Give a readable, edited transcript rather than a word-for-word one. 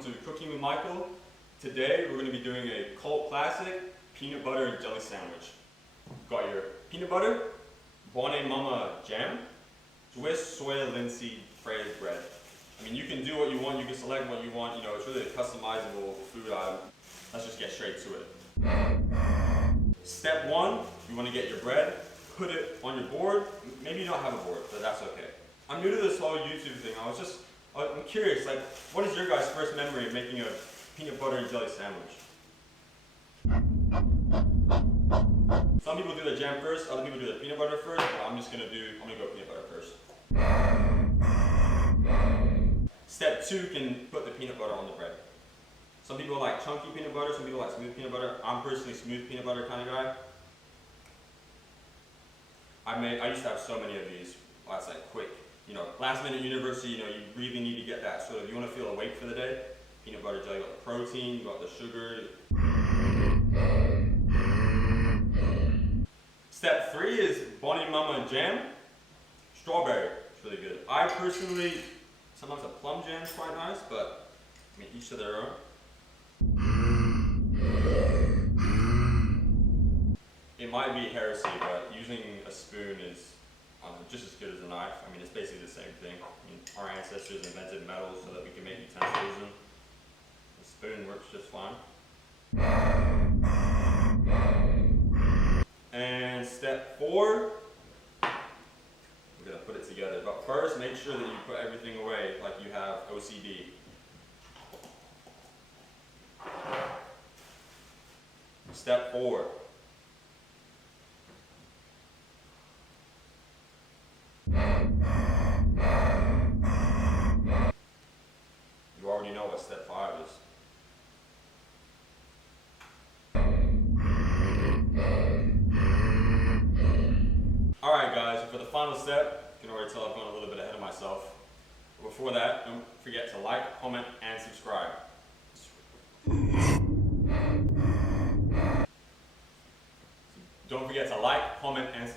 welcome to Cooking with Michael. Today we're going to be doing a cult classic peanut butter and jelly sandwich. Got your peanut butter, Bonne Mama jam, Swiss soy linseed fraise bread. I mean, you can do what you want, you can select what you want, you know, it's really a customizable food item. Let's just get straight to it. Step one, you want to get your bread, put it on your board. Maybe you don't have a board, but that's okay. I'm new to this whole YouTube thing. I'm curious, like, what is your guys' first memory of making a peanut butter and jelly sandwich? Some people do the jam first, other people do the peanut butter first, but I'm gonna go peanut butter first. Step two, can put the peanut butter on the bread. Some people like chunky peanut butter, some people like smooth peanut butter. I'm personally smooth peanut butter kind of guy. I used to have so many of these. That's like quick. You know, last minute university, you know, you really need to get that. So if you want to feel awake for the day, peanut butter jelly, you got the protein, you got the sugar. Step three is Bonne Mama jam, strawberry. It's really good. I personally, sometimes a plum jam is quite nice, but I mean, each to their own. It might be heresy, but using a spoon is just as good as a knife. I mean, it's basically the same thing. I mean, our ancestors invented metal so that we can make utensils, and the spoon works just fine. And step four, we're gonna put it together. But first, make sure that you put everything away like you have OCD. Step four. You already know what step five is. Alright guys, for the final step, you can already tell I've gone a little bit ahead of myself. But before that, don't forget to like, comment, and subscribe. Don't forget to like, comment, and